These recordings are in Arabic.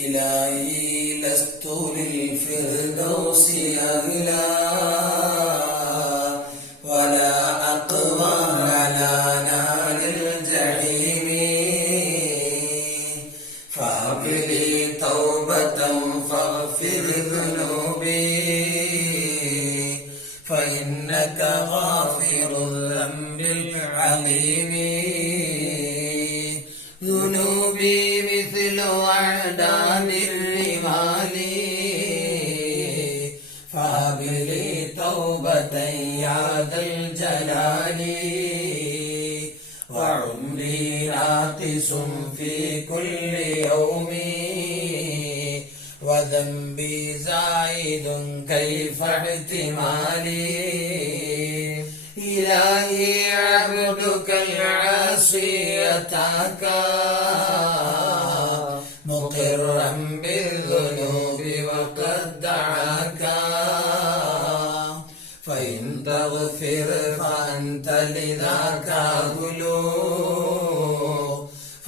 إلهي لست للفردوس أغلى ولا أقوى على نار الجحيم. فهب لي توبة فاغفر ذنوبي. فإنك غافر الذنب العظيم. ناقص في كل يوم. وذنبي زايد كيف احتمالي. إلهي عبدك العاصي أتاك.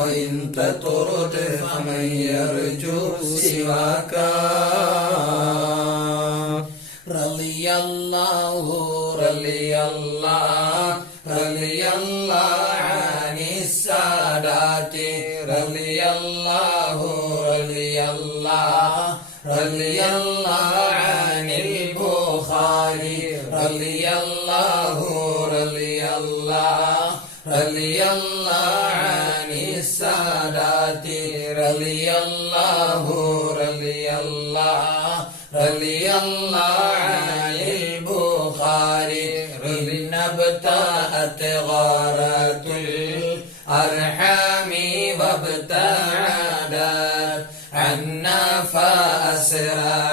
فإن تطرد فمن يرجو سواك. رضي الله رضي الله رضي الله عن السادات. رضي الله رضي الله رضي الله عن البخاري. رضي الله رضي الله رضي الله عن السادات رضي الله رضي الله رضي الله عن البخاري. إن ابتاءت غارة الأرحام وابتعدت عنا فأسرع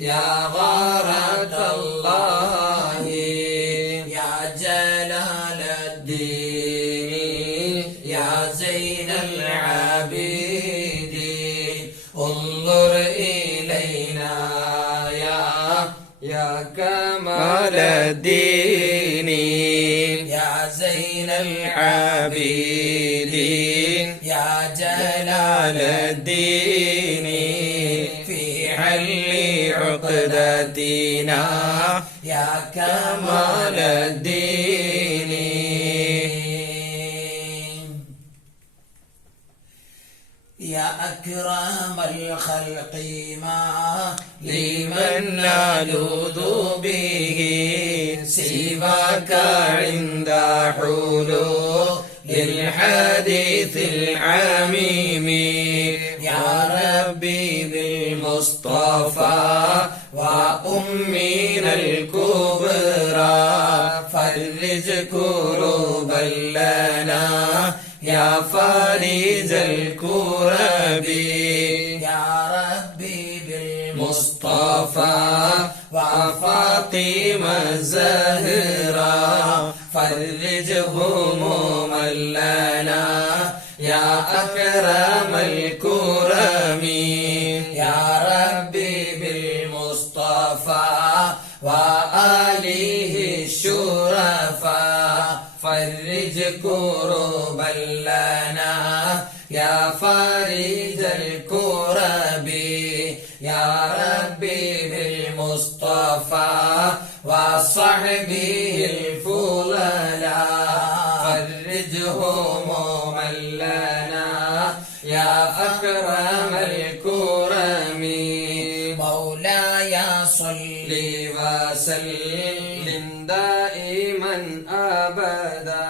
يا غارة الله يا جلال الدين يا زين العابدين. انظر إلينا يا يا كمال الدين يا زين العابدين يا جلال الدين. في حل عقدتنا يا كمال الدين. يا أكرم الخلق ما لمن نلوذ به. سواك عند حلول للحديث العميم. يا ربي بالمصطفى وأمنا الكبرى فرج كروبا لنا. يا فارج الكرب. يا ربي بالمصطفى وفاطمة الزهراء فرج هموما لنا يا أكرم الكرم يا ربي بالمصطفى وآله الشرفاء فرج كربا لنا يا فارج الكرب يا ربي بالمصطفى وصحبه الفضلاء فرج هموما لنا يا أكرم الكرم. مولاي صل وسلم. دائما أبدا.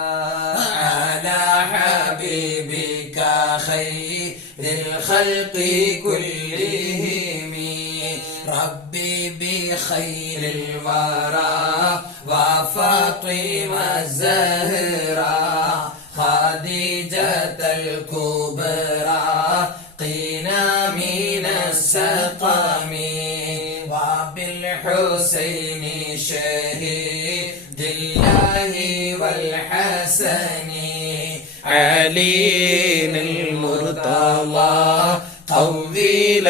على حبيبك خير الخلق كلهم. ربي بخير الورى. وفاطمة الزهراء خديجة الكبرى قنا من السقم وبالحسين شهيد الله والحسن علي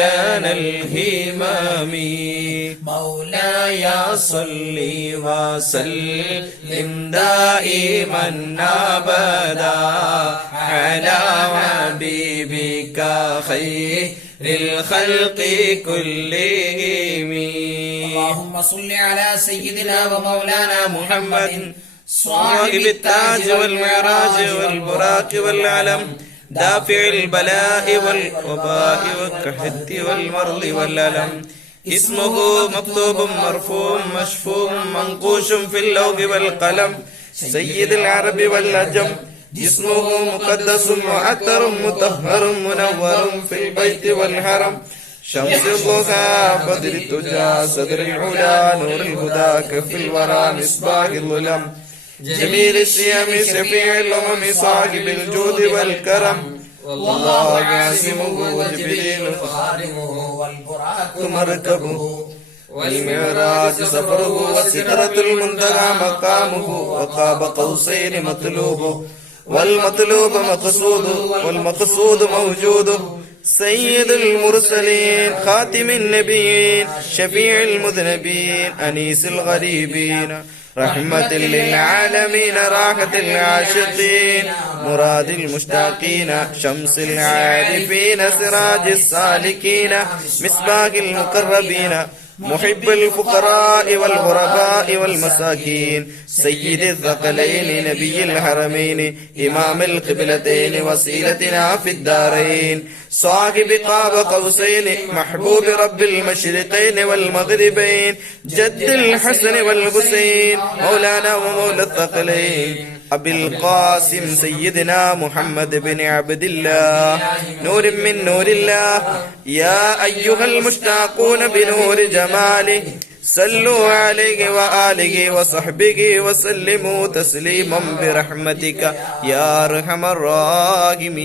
قوي لنا الهمم مولاي صل وسلم دائما ابدا على حبيبك خير الخلق كلهم اللهم صل على سيدنا ومولانا محمد صاحب التاج والمعراج والبراق والعلم دافع البلاء والوباء والكحد والمرض والألم. اسمه مكتوب مرفوع مشفوع منقوش في اللوح والقلم. سيد العرب والعجم جسمه مقدس معطر مطهر منور في البيت والحرم شمس الضحى بدر التجا صدر العلا نور الهدى كف الورى مصباح الظلم. جميل السيام شفيع الأمم صاحب الجود والكرم. والله عاصمه وجبريل خادمه والبراق مركبه. والمعراج سفره وسدرة المنتهى مقامه. وقاب قوسين مطلوبه. والمطلوب مقصوده والمقصود موجوده سيد المرسلين خاتم النبيين شفيع المذنبين أنيس الغريبين. رحمة للعالمين راحة العاشقين مراد المشتاقين شمس العارفين سراج السالكين مصباح المقربين. محب الفقراء والغرباء والمساكين سيد الثقلين نبي الحرمين إمام القبلتين وسيلتنا في الدارين. صاحب قاب قوسين محبوب رب المشرقين والمغربين جد الحسن والحسين مولانا ومولى الثقلين. أبي القاسم سيدنا محمد بن عبد الله نور من نور الله يا أيها المشتاقون بنور جماله صلوا عليه وآله وصحبه وسلموا تسليما برحمتك يا أرحم الراحمين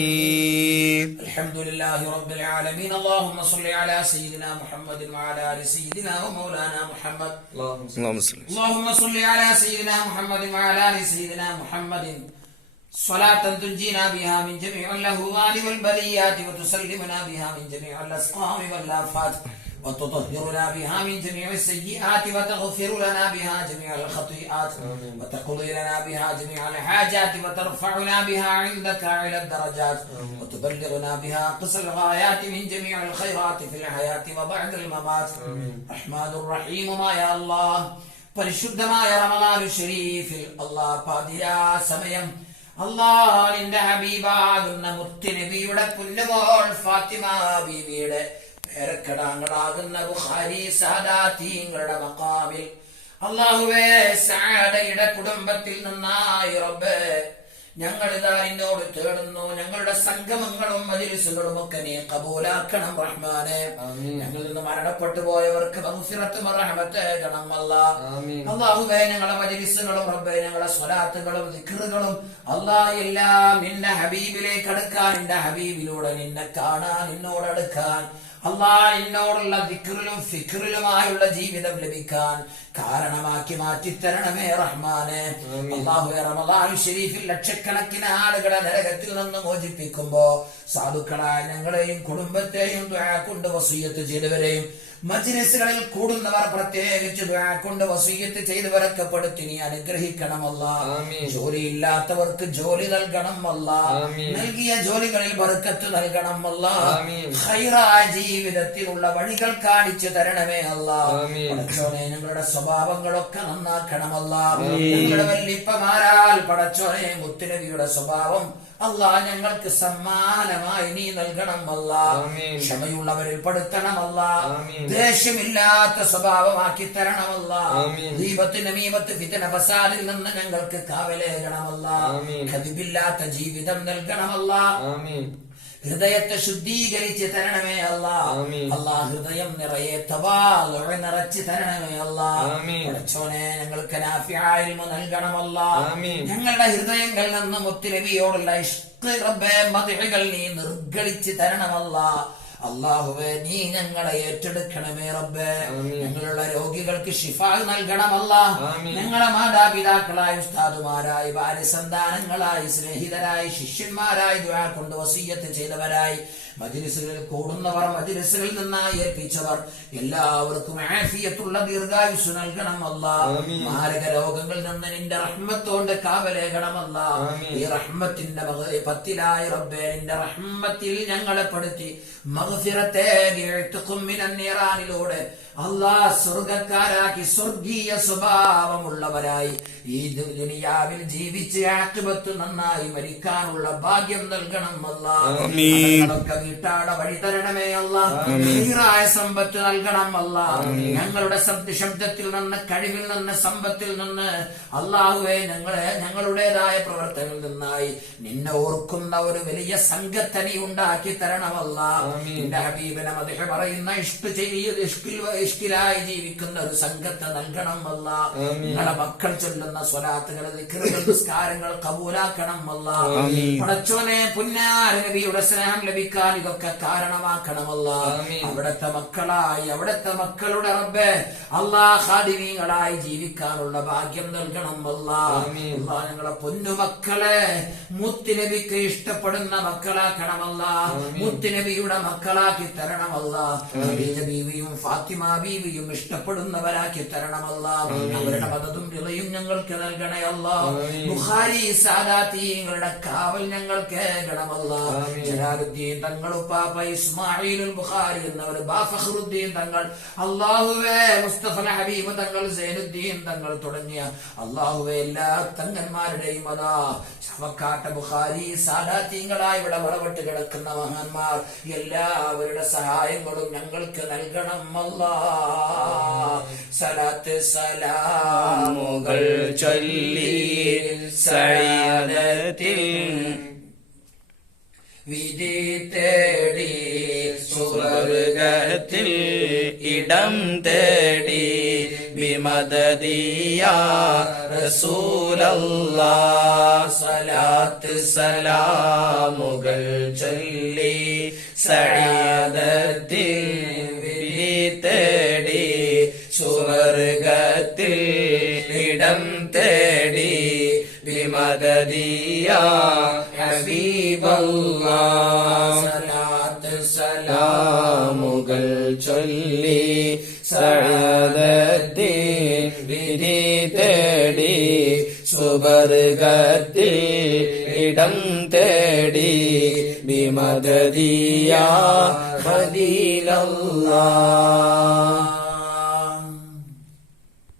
الحمد لله رب العالمين اللهم صل على سيدنا محمد وعلى ال سيدنا ومولانا محمد اللهم صل اللهم صل على سيدنا محمد وعلى ال سيدنا محمد صلاة تنجينا بها من جميع اللهوات والبليات وتسلمنا بها من جميع الأسقام والآفات وتطهرنا بها من جميع السيئات وتغفر لنا بها جميع الخطيئات وتقضي لنا بها جميع الحاجات وترفعنا بها عندك إلى الدرجات وتبلغنا بها قصر الغايات من جميع الخيرات في الحياة وبعد الممات رحمن الرحيم ما يا الله പരിശുദ്ധമായ റമദാൻ ഷരീഫിൽ അള്ളാഹ് പാതിരാ സമയം അള്ളാഹിന്റെ ഹബീബാകുന്ന മുത്തുനബിയുടെ പുന്നമോൾ ഫാത്തിമ ബീവിയുടെ പേരക്കടാങ്ങളാകുന്ന ബുഖാരി സാദാത്തീങ്ങളുടെ മക്കാമിൽ അള്ളാഹുവേ സാഡയുടെ കുടുംബത്തിൽ നന്നായി റബ്ബേ ഞങ്ങൾ ഇതാ നിന്നോട് തേടുന്നു. ഞങ്ങളുടെ സംഗമങ്ങളും മജിലിസുകളും ഒക്കെ നീ കബൂലാക്കണം റഹ്മാനെ. ഞങ്ങളിൽ നിന്ന് മരണപ്പെട്ടു പോയവർക്ക് അള്ളാഹുബേ റഹ്മത്ത് അല്ലാ. ഞങ്ങളുടെ മജിലിസുകളും റബ്ബേ ഞങ്ങളുടെ സ്വലാത്തുകളും ദിക്റുകളും അള്ളാഹ് എല്ലാം നിന്റെ ഹബീബിലേക്ക് അടുക്കാൻ നിന്റെ ഹബീബിലൂടെ നിന്നെ കാണാൻ നിന്നോട് അടുക്കാൻ. അള്ളാ എന്നോടുള്ള ദിക്റിലും ഫിക്റിലുമായുള്ള ജീവിതം ലഭിക്കാൻ കാരണമാക്കി മാറ്റി തരണമേ റഹ്മാനെ അള്ളാഹു റമദാൻ ഷെരീഫിൽ ലക്ഷക്കണക്കിന് ആളുകളെ നരകത്തിൽ നിന്ന് മോചിപ്പിക്കുമ്പോ സാധുക്കളായ ഞങ്ങളെയും കുടുംബത്തെയും കൊണ്ട് വസീയത്ത് ചെയ്തവരെയും മജ്ലിസുകളിൽ കൂടുന്നവർ പ്രത്യേകിച്ച് കൊണ്ട് വസീയത്ത് ചെയ്തവരൊക്കെ പെടുത്തി നീ അനുഗ്രഹിക്കണമല്ല ജോലിയില്ലാത്തവർക്ക് ജോലി നൽകണമല്ല നൽകിയ ജോലികളിൽ ബർക്കത്ത് നൽകണമല്ല ഹൈറായ ജീവിതത്തിലുള്ള വഴികൾ കാണിച്ചു തരണമേ അല്ല. പടച്ചോനെ ഞങ്ങളുടെ സ്വഭാവങ്ങളൊക്കെ നന്നാക്കണമല്ല ഞങ്ങളുടെ വല്ലിപ്പമാരാൽ പടച്ചോനെ മുത്തുനബിയുടെ സ്വഭാവം അല്ലാ ഞങ്ങൾക്ക് സമ്മാനമായി നീ നൽകണം അല്ല ക്ഷമയുള്ളവരിൽ പെടുത്തണമല്ല ദേഷ്യമില്ലാത്ത സ്വഭാവമാക്കി തരണമല്ല ദീപത്ത് നമീമത്ത് ഫിതന ഫസാദിൽ നിന്ന് ഞങ്ങൾക്ക് കാവലേകണമല്ല കതിബില്ലാത്ത ജീവിതം നൽകണമല്ല ഹൃദയത്തെ ശുദ്ധീകരിച്ച് തരണമേ അല്ല. അല്ലാ ഹൃദയം നിറയെ തവാ നിറച്ച് തരണമേ അല്ല. പഠിച്ചോനെ ഞങ്ങൾക്ക് നാഫിയായ്മ നൽകണമല്ല ഞങ്ങളുടെ ഹൃദയങ്ങളിൽ നിന്നും റബ്ബേ മതിലുകൾ നീ നിർഗളിച്ച് തരണമല്ല. അള്ളാഹുവെ നീ ഞങ്ങളെ ഏറ്റെടുക്കണമേ റബ്ബേ. ഞങ്ങളുള്ള രോഗികൾക്ക് ഷിഫ നൽകണമല്ല. ഞങ്ങളെ മാതാപിതാക്കളായി ഉസ്താദുമാരായി ഭാര്യ സന്താനങ്ങളായി സ്നേഹിതരായി ശിഷ്യന്മാരായി കൊണ്ട് വസീയത്ത് ചെയ്തവരായി മജിലിസുകളിൽ കൂടുന്നവർ മജിലിസുകളിൽ നിന്നായി ഏൽപ്പിച്ചവർ. എല്ലാവർക്കും ആഫിയത്തുള്ള ദീർഘായുസ് നൽകണമല്ല ആമീൻ. മാരക രോഗങ്ങളിൽ നിന്ന് നിന്റെ റഹ്മത്തോണ്ട് കാവലേകണമല്ല. ഈ റഹ്മത്തിന്റെ പത്തിലായ റബ്ബേ നിന്റെ റഹ്മത്തിൽ ഞങ്ങളെ പെടുത്തി. മകഫിറത്തേറാനിലൂടെ അള്ളാ സ്വർഗക്കാരാക്കി സ്വർഗീയ സ്വഭാവമുള്ളവരായി. ഈ ദുനിയാവിൽ ജീവിച്ച് ആറ്റുപത്ത് നന്നായി മരിക്കാനുള്ള ഭാഗ്യം നൽകണം അല്ല. ഞങ്ങളൊക്കെ വഴി തരണമേ അല്ല നീറായ സമ്പത്ത് നൽകണം അല്ല ഞങ്ങളുടെ ശബ്ദ ശബ്ദത്തിൽ നിന്ന് കഴിവിൽ നിന്ന് സമ്പത്തിൽ നിന്ന് അള്ളാഹുവെ ഞങ്ങളെ ഞങ്ങളുടേതായ പ്രവർത്തനങ്ങളിൽ നിന്നായി നിന്നെ ഓർക്കുന്ന ഒരു വലിയ സംഘത്തനി ഉണ്ടാക്കി തരണമല്ല നിന്റെ ഹബീബിനെ അദ്ദേഹം പറയുന്ന ഇഷ്ട ചെയ്ത് ഇഷ്കിലായി ജീവിക്കുന്ന ഒരു സംഘത്തെ നൽകണം അല്ല നിങ്ങളെ മക്കൾ ചൊല്ലുന്ന സ്വലാത്തുകൾ ദിക്റുകൾ നിസ്കാരങ്ങൾ കബൂലാക്കണം അല്ല പടച്ചോനെ പുന്നാരനബിയുടെ സ്നേഹം ലഭിക്കാൻ ഇതൊക്കെ കാരണമാക്കണമല്ല. അവിടുത്തെ മക്കളായി അവിടുത്തെ മക്കളുടെ റബ്ബെ അള്ളാഹാദിനീകളായി ജീവിക്കാനുള്ള ഭാഗ്യം നൽകണം അല്ല പൊന്നു ഞങ്ങളെ പൊന്നുമക്കളെ മുത്തുനബിക്ക് ഇഷ്ടപ്പെടുന്ന മക്കളാക്കണമല്ല. മുത്തുനബിയുടെ മക്കളാക്കി തരണമല്ല. ബീവിയും ഫാത്തിമ ബീവിയും ഇഷ്ടപ്പെടുന്നവരാക്കി തരണമല്ല. അവരുടെ മതതും വിളയും ഞങ്ങൾക്ക് നൽകണേ അല്ല ബുഖാരി സാദാത്തീങ്ങളുടെ കാവൽ ഞങ്ങൾക്ക് കേൾക്കണമല്ല ജലാലുദ്ദീൻ തങ്ങൾ ഉപ്പാപ്പ ഇസ്മായിലുൽ ബുഖാരി എന്നവർ ബാഫഖറുദ്ദീൻ തങ്ങൾ അള്ളാഹുവേ മുസ്തഫ ഹബീബ് തങ്ങൾ സൈനുദ്ദീൻ തങ്ങൾ തുടങ്ങിയ അള്ളാഹുവെ എല്ലാ തങ്ങന്മാരുടെയും അതാ ശവക്കാട്ട ബുഖാരി സാദാത്തീങ്ങളായി ഇവിടെ വളവിട്ട് കിടക്കുന്ന മഹാന്മാർ എല്ലാവരുടെ സഹായങ്ങളും ഞങ്ങൾക്ക് നൽകണം അല്ലാ. സലാത്ത് സലാമുകൾ ചൊല്ലി സഴിയത്തിൽ വിധി തേടി സുവർഗത്തിൽ ഇടം തേടി വിമദതിയ റസൂലല്ലാ. സലാത്ത് സലാമുകൾ ചൊല്ലി സഴിയത്തിൽ വിധി തേടി സുവർഗത്തിൽ ഇടം തേടി مدديا حبيب الله صلاة സലാമുകൾ ചൊല്ലി സഴതത്തിൽ വിധി തേടി സുബർഗത്തിൽ ഇടം തേടി വിമതരിയ ഹദീലല്ലാ